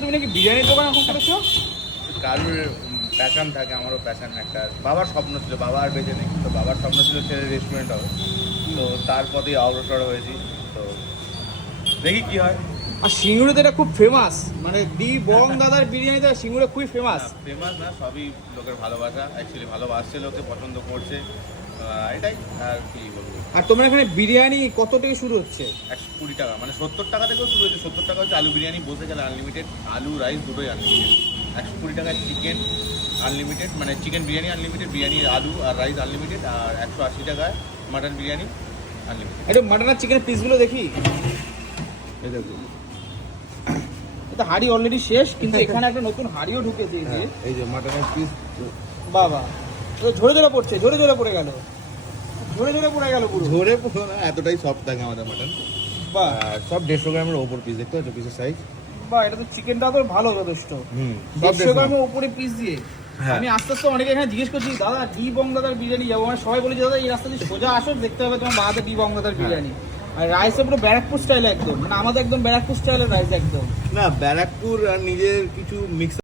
তুমি নাকি বিরিয়ানির দোকান এখন করেছো? কারোর প্যাশন থাকে, আমারও প্যাশন একটা। বাবার স্বপ্ন ছিল, বাবা আর বেঁচে নেই, তো বাবার স্বপ্ন ছিল ছেলে রেস্টুরেন্ট হবে, তো তার পথেই অগ্রসর হয়েছি। তো দেখি কি হয়। আর সিঙ্গুড়িতে এটা খুব ফেমাস, মানে দি বং দাদার বিরিয়ানিটা সিঙ্গুড়ে খুবই ফেমাস। ফেমাস না, সবই লোকের ভালোবাসা, অ্যাকচুয়ালি ভালোবাসছে, লোকে পছন্দ করছে, এটাই। আর কি বলবো। আর তোমার এখানে বিরিয়ানি কত থেকে শুরু হচ্ছে? 120 টাকা, মানে 70 টাকা থেকেও শুরু হয়েছে। 70 টাকা হচ্ছে আলু বিরিয়ানি, বসে গেলে আনলিমিটেড, আলু রাইস দুটোই আনলিমিটেড। 120 টাকায় চিকেন আনলিমিটেড, মানে চিকেন বিরিয়ানি আনলিমিটেড, বিরিয়ানি আলু আর রাইস আনলিমিটেড। আর 180 টাকায় মাটন বিরিয়ানি আনলিমিটেড। এটা মাটন আর চিকেনের পিসগুলো দেখি। এই দেখুন, এটা হাঁড়ি অলরেডি শেষ, কিন্তু এখানে একটা নতুন হাঁড়িও ঢুকে দিয়েছে। এই যে মাটনের পিস। বাবা, তো ঝরে ঝরে পড়ছে, ঝরে ঝরে পড়ে গেল, ঝরে ঝরে পড়ে গেল পুরো। ঝরে পুরো না, এতটাই সফট থাকে আমাদের মাটন। বাহ সব 150 গ্রামের ওপর পিস, দেখতে পাচ্ছ পিসের সাইজ? বাহ, এটা তো চিকেনটা তো ভালো যথেষ্ট। সব 150 গ্রামের উপরে পিস দিয়ে। হ্যাঁ। আমি আস্তে আস্তে অনেকে এখানে জিজ্ঞেস করছি, দাদা ডি বং দাদার বিরিয়ানি যাবো, মানে সবাই বলেছে দাদা এই রাস্তা দিয়ে সোজা আসো, দেখতে হবে তোমার বাহাতে ডি বং দাদার বিরিয়ানি। আর রাইসে পুরো ব্যারাকপুর স্টাইল একদম, মানে আমাদের একদম ব্যারাকপুর স্টাইলের রাইস একদম। না, ব্যারাকপুর আর নিজের কিছু মিক্স